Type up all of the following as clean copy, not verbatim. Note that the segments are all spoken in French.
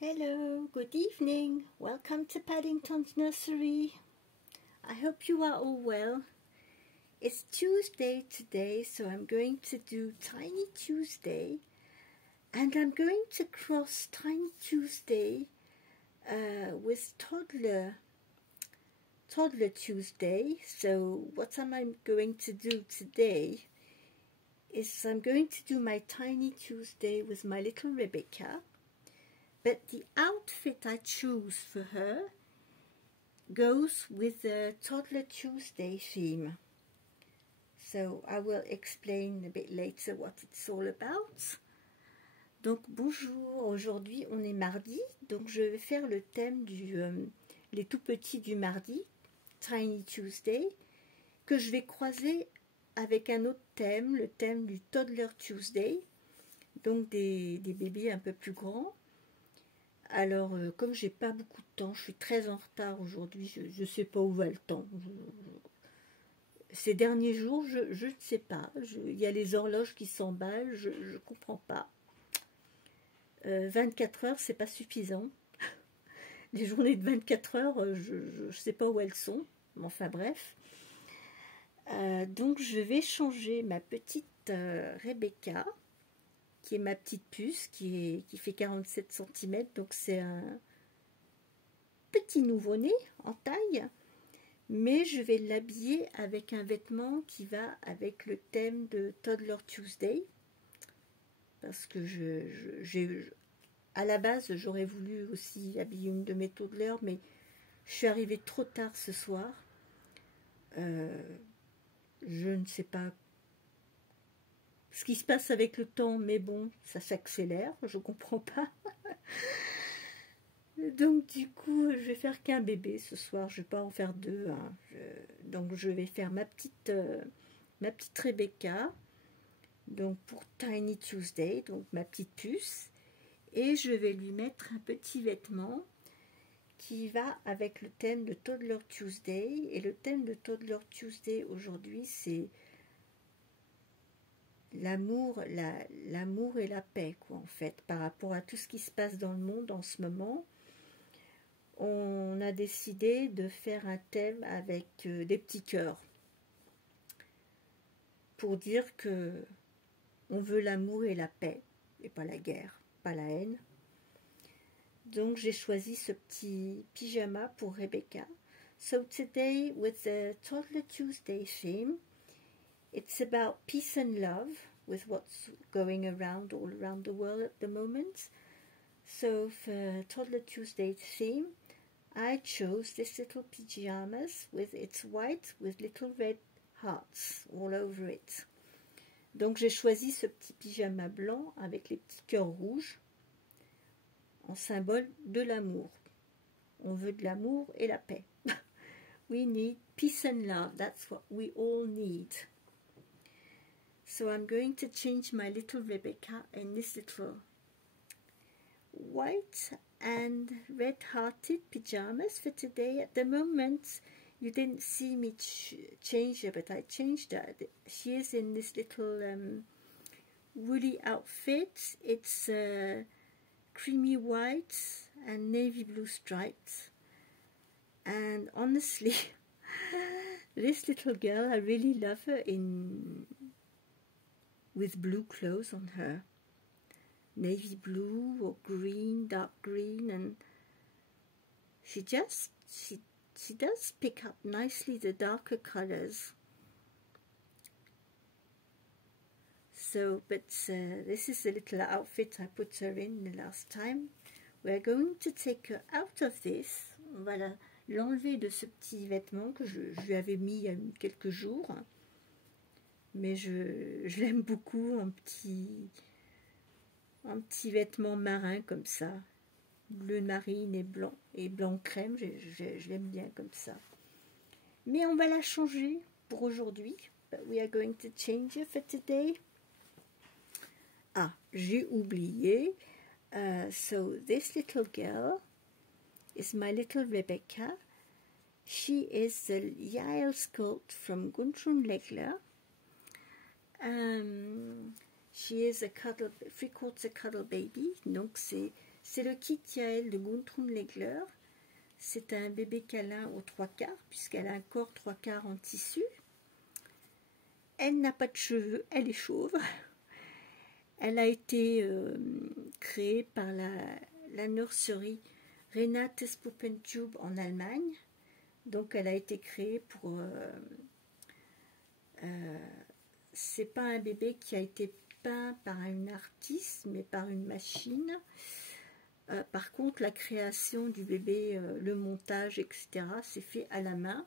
Hello, good evening. Welcome to Paddington's Nursery. I hope you are all well. It's Tuesday today, so I'm going to do Tiny Tuesday, and I'm going to cross Tiny Tuesday with Toddler Tuesday. So what am I going to do today is I'm going to do my Tiny Tuesday with my little Rebecca. But the outfit I choose for her goes with the Toddler Tuesday theme. So I will explain a bit later what it's all about. Donc bonjour, aujourd'hui on est mardi, donc je vais faire le thème les tout petits du mardi, Tiny Tuesday, que je vais croiser avec un autre thème, le thème du Toddler Tuesday, donc des bébés un peu plus grands. Alors, comme j'ai pas beaucoup de temps, je suis très en retard aujourd'hui, je ne sais pas où va le temps. Ces derniers jours, je ne sais pas. Il y a les horloges qui s'emballent, je ne comprends pas. 24 heures, c'est pas suffisant. Les journées de 24 heures, je ne sais pas où elles sont. Enfin bref. Donc, je vais changer ma petite Rebecca, qui est ma petite puce, qui fait 47 cm, donc c'est un petit nouveau-né en taille, mais je vais l'habiller avec un vêtement qui va avec le thème de Toddler Tuesday, parce que à la base, j'aurais voulu aussi habiller une de mes toddlers, mais je suis arrivée trop tard ce soir. Je ne sais pas ce qui se passe avec le temps, mais bon, ça s'accélère, je comprends pas. Donc du coup, je vais faire qu'un bébé ce soir, je vais pas en faire deux. Hein. Donc je vais faire ma petite Rebecca, donc pour Tiny Tuesday, donc ma petite puce, et je vais lui mettre un petit vêtement qui va avec le thème de Toddler Tuesday. Et le thème de Toddler Tuesday aujourd'hui, c'est l'amour et la paix, quoi, en fait, par rapport à tout ce qui se passe dans le monde en ce moment. On a décidé de faire un thème avec des petits cœurs pour dire que on veut l'amour et la paix et pas la guerre, pas la haine. Donc j'ai choisi ce petit pyjama pour Rebecca. So today, with the Toddler Tuesday theme, it's about peace and love with what's going around all around the world at the moment. So for Toddler Tuesday theme, I chose this little pyjamas with it's white with little red hearts all over it. Donc j'ai choisi ce petit pyjama blanc avec les petits cœurs rouges en symbole de l'amour. On veut de l'amour et la paix. We need peace and love. That's what we all need. So I'm going to change my little Rebecca in this little white and red-hearted pyjamas for today. At the moment, you didn't see me change her, but I changed her. She is in this little woolly outfit. It's creamy white and navy blue stripes. And honestly, this little girl, I really love her with blue clothes on her, navy blue or green, dark green, and she does pick up nicely the darker colors. So, but this is the little outfit I put her in the last time. We're going to take her out of this. On va l'enlever de ce petit vêtement que je lui avais mis il y a quelques jours. Mais je l'aime beaucoup, un petit vêtement marin comme ça, bleu marine et blanc crème, je l'aime bien comme ça. Mais on va la changer pour aujourd'hui. But we are going to change it for today. Ah, j'ai oublié. So this little girl is my little Rebecca. She is the Yael Scout from Gudrun Legler. She is a 3/4 cuddle baby, donc c'est C'est le kit Yael de Guntrun Legler. C'est un bébé câlin aux 3/4 puisqu'elle a un corps 3/4 en tissu. Elle n'a pas de cheveux, elle est chauve. Elle a été créée par la nurserie Renate Puppentube en Allemagne. Donc elle a été créée pour... c'est pas un bébé qui a été peint par une artiste, mais par une machine. Par contre, la création du bébé, le montage, etc., c'est fait à la main.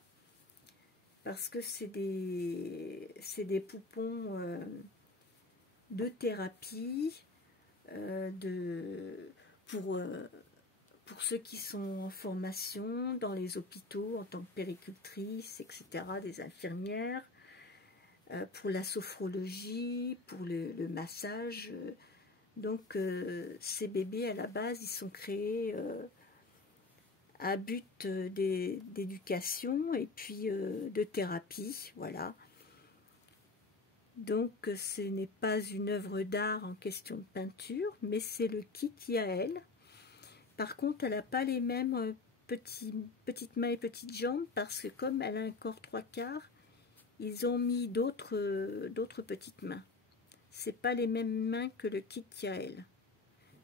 Parce que c'est des poupons de thérapie, pour ceux qui sont en formation dans les hôpitaux en tant que péricultrices, etc., des infirmières, pour la sophrologie, pour le massage. Donc ces bébés à la base ils sont créés à but d'éducation et puis de thérapie, voilà. Donc ce n'est pas une œuvre d'art en question de peinture, mais c'est le kit Yael. Par contre elle n'a pas les mêmes petites mains et petites jambes parce que comme elle a un corps 3/4, ils ont mis d'autres petites mains. C'est pas les mêmes mains que le kit Yael,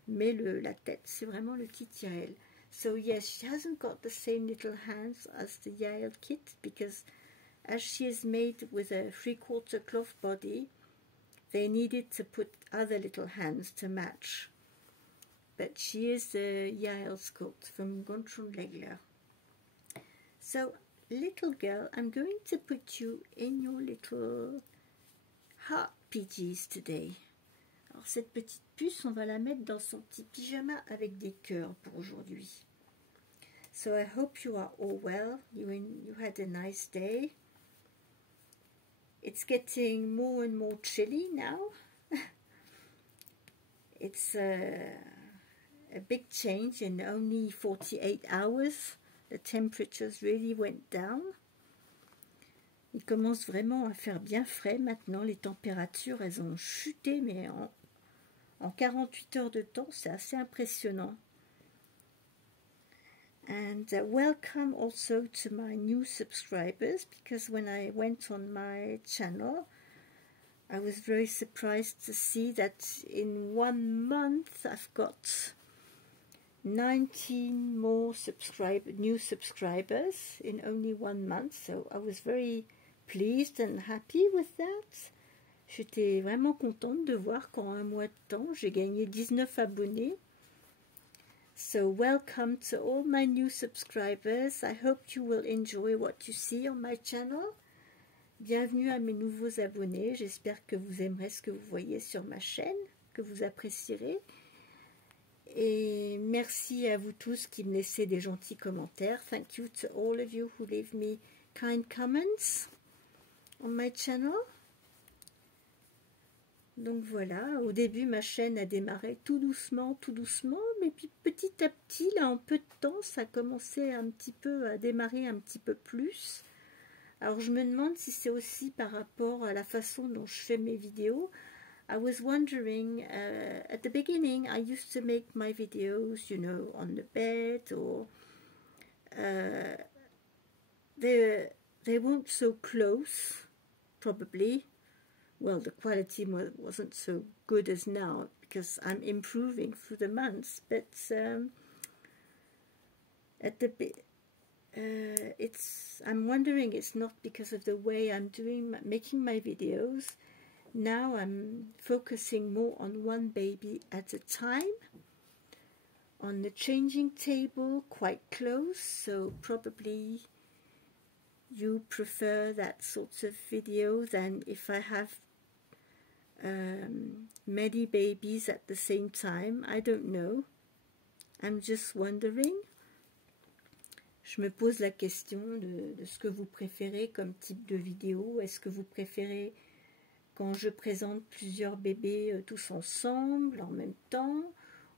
mais la tête c'est vraiment le kit Yael. So yes, she hasn't got the same little hands as the Yael kit because as she is made with a 3/4 cloth body, they needed to put other little hands to match. But she is the Yael sculpt from Guntrun Legler. So little girl, I'm going to put you in your little heart PJs today. Alors cette petite puce, on va la mettre dans son petit pyjama avec des cœurs pour aujourd'hui. So I hope you are all well, you had a nice day. It's getting more and more chilly now. It's a big change in only 48 hours. The temperatures really went down. Il commence vraiment à faire bien frais maintenant. Les températures, elles ont chuté, mais en 48 heures de temps, c'est assez impressionnant. And welcome also to my new subscribers, because when I went on my channel, I was very surprised to see that in 1 month I've got 19 more new subscribers in only 1 month. So I was very pleased and happy with that. J'étais vraiment contente de voir qu'en 1 mois de temps, j'ai gagné 19 abonnés. So welcome to all my new subscribers. I hope you will enjoy what you see on my channel. Bienvenue à mes nouveaux abonnés. J'espère que vous aimerez ce que vous voyez sur ma chaîne, que vous apprécierez. Et merci à vous tous qui me laissez des gentils commentaires. Thank you to all of you who leave me kind comments on my channel. Donc voilà, au début ma chaîne a démarré tout doucement, mais puis petit à petit, là en peu de temps, ça a commencé un petit peu à démarrer un petit peu plus. Alors je me demande si c'est aussi par rapport à la façon dont je fais mes vidéos. I was wondering, at the beginning I used to make my videos, you know, on the bed, or they weren't so close, probably. Well, the quality wasn't so good as now because I'm improving through the months. But I'm wondering it's not because of the way I'm making my videos. Now I'm focusing more on one baby at a time. On the changing table, quite close. So probably you prefer that sort of video than if I have many babies at the same time. I don't know. I'm just wondering. Je me pose la question de ce que vous préférez comme type de vidéo. Est-ce que vous préférez quand je présente plusieurs bébés tous ensemble en même temps,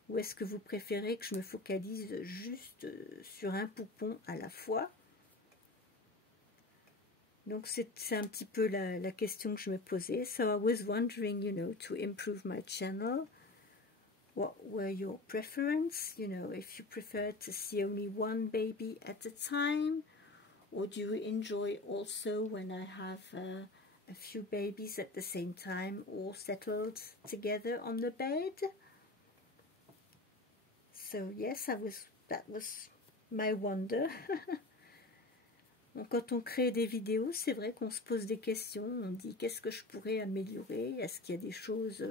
ou est-ce que vous préférez que je me focalise juste sur un poupon à la fois? Donc c'est un petit peu la question que je me posais. So I was wondering, you know, to improve my channel, what were your preference? You know, if you prefer to see only one baby at a time, or do you enjoy also when I have a few babies at the same time, all settled together on the bed? So yes, that was my wonder. Quand on crée des vidéos, c'est vrai qu'on se pose des questions, on dit qu'est-ce que je pourrais améliorer, est-ce qu'il y a des choses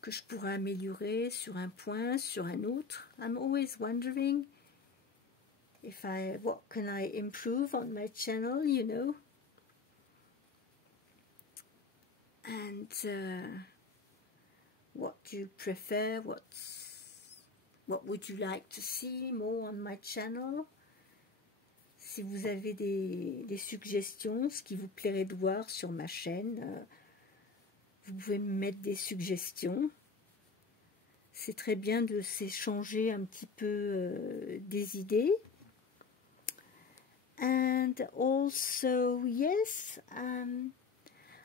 que je pourrais améliorer sur un point, sur un autre. I'm always wondering what can I improve on my channel, you know. And what do you prefer, what would you like to see more on my channel? Si vous avez des suggestions, ce qui vous plairait de voir sur ma chaîne, vous pouvez me mettre des suggestions. C'est très bien de s'échanger un petit peu des idées. And also, yes, I'm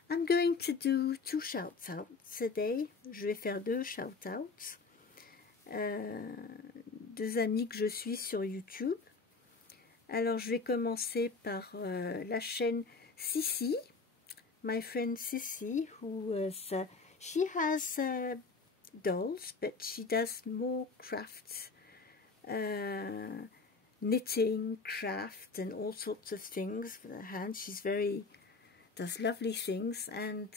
going to do 2 shout-outs today. Je vais faire 2 shout-outs. 2 amis que je suis sur YouTube. Alors, je vais commencer par la chaîne Sissi, my friend Sissi, who is, she has dolls, but she does more crafts, knitting, craft, and all sorts of things with her hands. She's does lovely things, and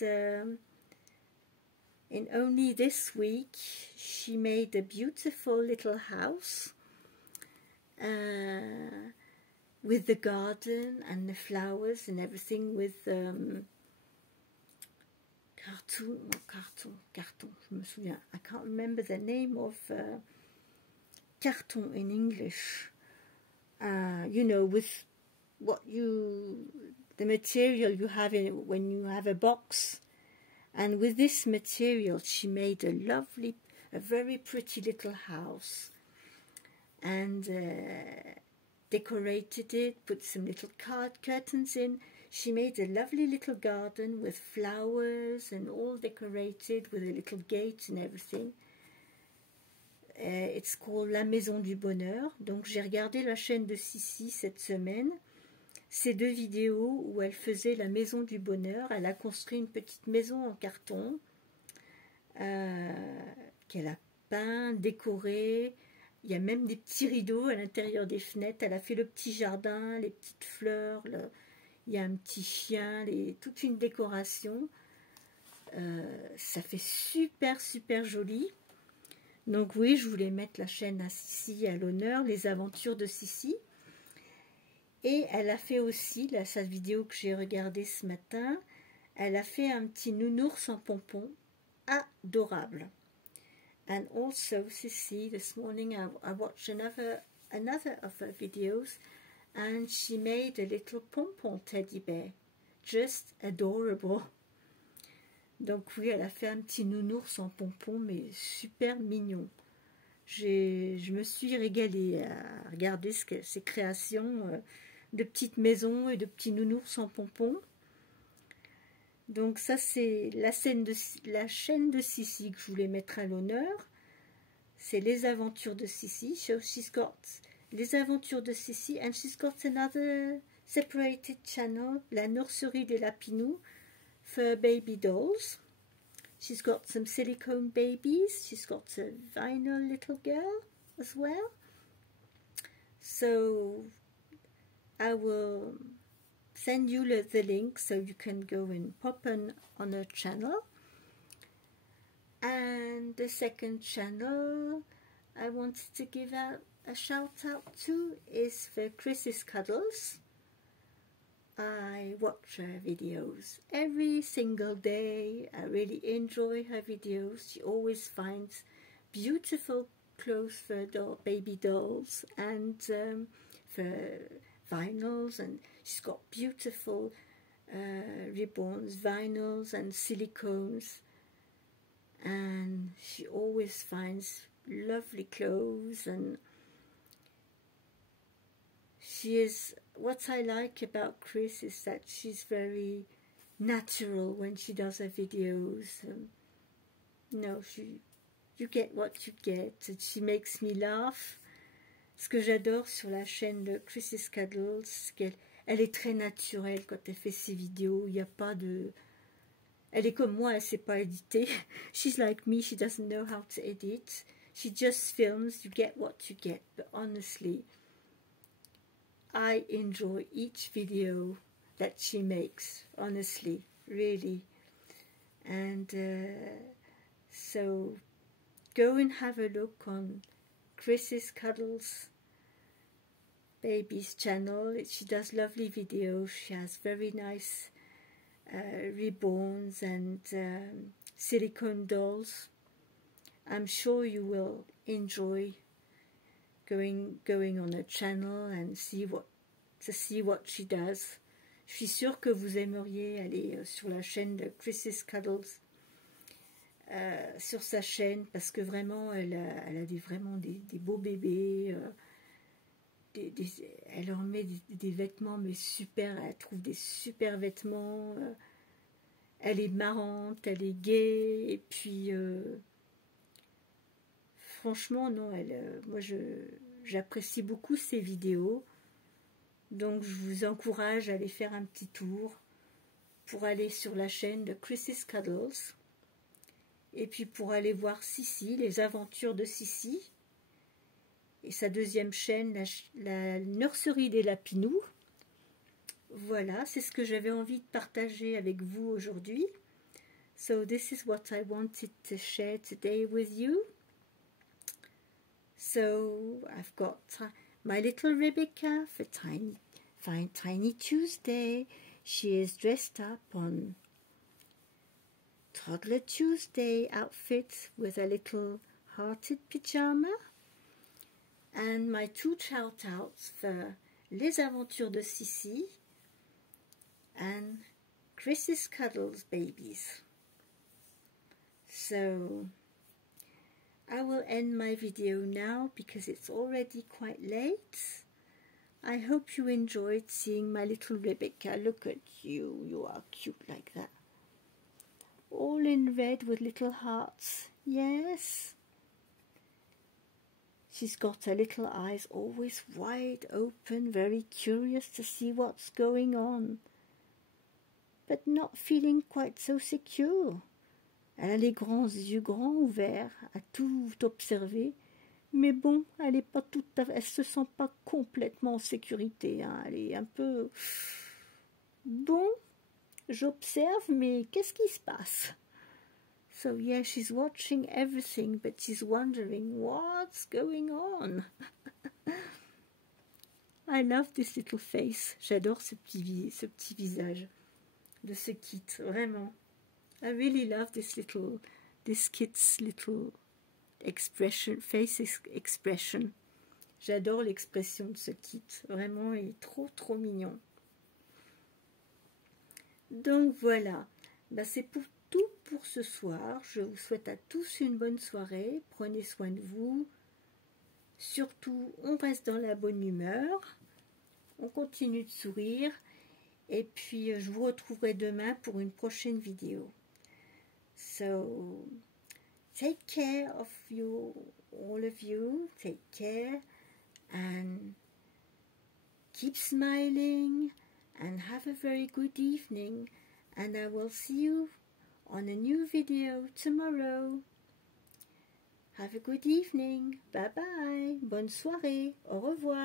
in only this week, she made a beautiful little house, with the garden and the flowers and everything, with carton, je me souviens. I can't remember the name of carton in English. You know, with the material you have when you have a box. And with this material, she made a very pretty little house. And decorated it, put some little curtains in. She made a lovely little garden with flowers and all decorated with a little gate and everything. It's called La Maison du Bonheur. Donc j'ai regardé la chaîne de Sissi cette semaine. Ces 2 vidéos où elle faisait la Maison du Bonheur. Elle a construit une petite maison en carton qu'elle a peint, décorée. Il y a même des petits rideaux à l'intérieur des fenêtres. Elle a fait le petit jardin, les petites fleurs. Il y a un petit chien, toute une décoration. Ça fait super, super joli. Donc oui, je voulais mettre la chaîne à Sissi à l'honneur, les aventures de Sissi. Et elle a fait aussi, sa vidéo que j'ai regardée ce matin, elle a fait un petit nounours en pompon adorable. And also, Sissi, this morning I watched another of her videos, and she made a little pompon teddy bear, just adorable. Donc oui, elle a fait un petit nounours en pompon, mais super mignon. Je me suis régalée à regarder ces créations de petites maisons et de petits nounours en pompon. Donc ça, c'est la chaîne de Sissi que je voulais mettre à l'honneur. C'est les aventures de Sissi. So she's got les aventures de Sissi, and she's got another separated channel, la nurserie des lapinous, for baby dolls. She's got some silicone babies. She's got a vinyl little girl as well. So I will send you the link so you can go and pop on her channel. And the second channel I wanted to give out a shout out to is for Chris's Cuddles. I watch her videos every single day. I really enjoy her videos. She always finds beautiful clothes for baby dolls and for vinyls, and she's got beautiful ribbons, vinyls and silicones, and she always finds lovely clothes. And she is, what I like about Chris is that she's very natural when she does her videos. No, You get what you get. She makes me laugh. Ce que j'adore sur la chaîne de Chris's Cuddles, elle est très naturelle quand elle fait ses vidéos. Il n'y a pas de... Elle est comme moi, elle ne sait pas éditer. She's like me, she doesn't know how to edit. She just films, you get what you get. But honestly, I enjoy each video that she makes, honestly, really. And so go and have a look on Chris's Cuddles Baby's channel. She does lovely videos. She has very nice reborns and silicone dolls. I'm sure you will enjoy going on her channel and see what she does. Je suis sûre que vous aimeriez aller sur la chaîne de Chris's Cuddles, sur sa chaîne, parce que vraiment elle a vraiment des beaux bébés. Elle leur met des vêtements mais super, elle trouve des super vêtements. Elle est marrante, elle est gaie, et puis franchement non, moi j'apprécie beaucoup ses vidéos, donc je vous encourage à aller faire un petit tour pour aller sur la chaîne de Chris's Cuddles, et puis pour aller voir Sissi, les aventures de Sissi, et sa deuxième chaîne, la nurserie des lapinous. Voilà, c'est ce que j'avais envie de partager avec vous aujourd'hui. So this is what I wanted to share today with you. So I've got my little Rebecca for Tiny Tuesday. She is dressed up on Toddler Tuesday outfit with a little hearted pyjama. And my two shout-outs for Les Aventures de Sissi and Chris's Cuddles Babies. So I will end my video now because it's already quite late. I hope you enjoyed seeing my little Rebecca. Look at you, you are cute like that. All in red with little hearts, yes. She's got her little eyes always wide open, very curious to see what's going on, but not feeling quite so secure. Elle a les grands yeux grands ouverts, à tout observer, mais bon, elle se sent pas complètement en sécurité, hein. Elle est un peu... Bon, j'observe, mais qu'est-ce qui se passe? So yeah, she's watching everything, but she's wondering what's going on. I love this little face. J'adore ce petit visage de ce kit, vraiment. I really love this kit's little expression, face expression. J'adore l'expression de ce kit. Vraiment, il est trop mignon. Donc voilà, c'est tout pour ce soir. Je vous souhaite à tous une bonne soirée. Prenez soin de vous. Surtout, on reste dans la bonne humeur. On continue de sourire. Et puis, je vous retrouverai demain pour une prochaine vidéo. So, take care of you, all of you. Take care and keep smiling and have a very good evening. And I will see you on a new video tomorrow. Have a good evening. Bye bye. Bonne soirée. Au revoir.